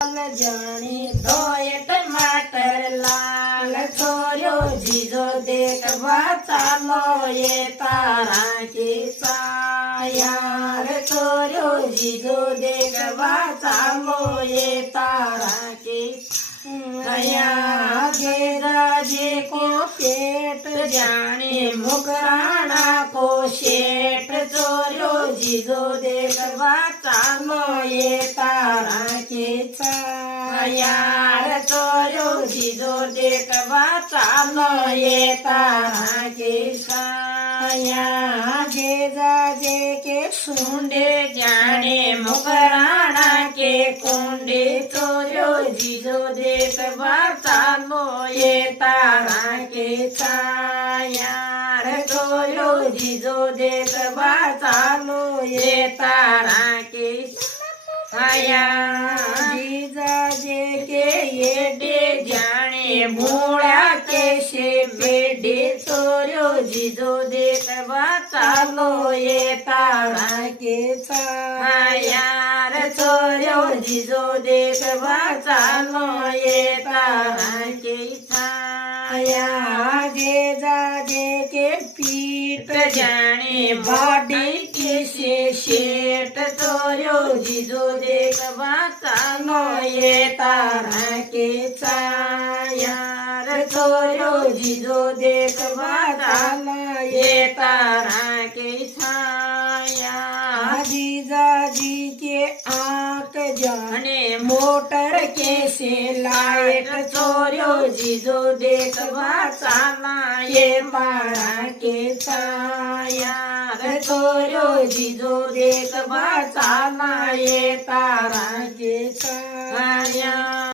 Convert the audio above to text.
જાણી ધોય ટમાટર લાલ છોર્યો જીજો દેખવા ચાલો એ તારા કેસાયા રે છોર્યો જીજો દેખવા ચાલો એ તારા કેસાયા ઘેરાજે કો પેટ જાણે મુકરાણા કો શેઠ ચોર્યો જીજો દેખવા ચાલો એ તારા કેસાયા ચોર્યો જીજો દેખવા ચાલો એ તારા કેસાયા ઘેરાજે કે સુંડે જાણે મુકરાણા કે કુંડે ચોર્યો જીજો દેખવા ચાલો એ તારા કેસાયા ચોર્યો જીજો દેખવા ચાલો એ તારા કેસાયા જીજાજે કે એડે જાણે ભોળા કે છે બેડે ચોર્યો જીજો દેખવા ચાલો એ તારા કેસાયા ચોર્યો જીજો દેખવા ચાલો એ તારા કેસાયા જીજાજે કે પીઠ જાણે ભાડી કે છે શેઠ ચોર્યો જીજો દેખવા ચાલો એ તારા કેસાયા ચોર્યો જીજો દેખવા ચાલો એ તારા કેસાયા જીજાજી કે આંખ જાણે મોટર કે છે લાયક ચોર્યો જીજો દેખવા ચાલા એ મારા કેસાયા ચોર્યો જીજો દેખવા ચાલા એ તારા કેસાયા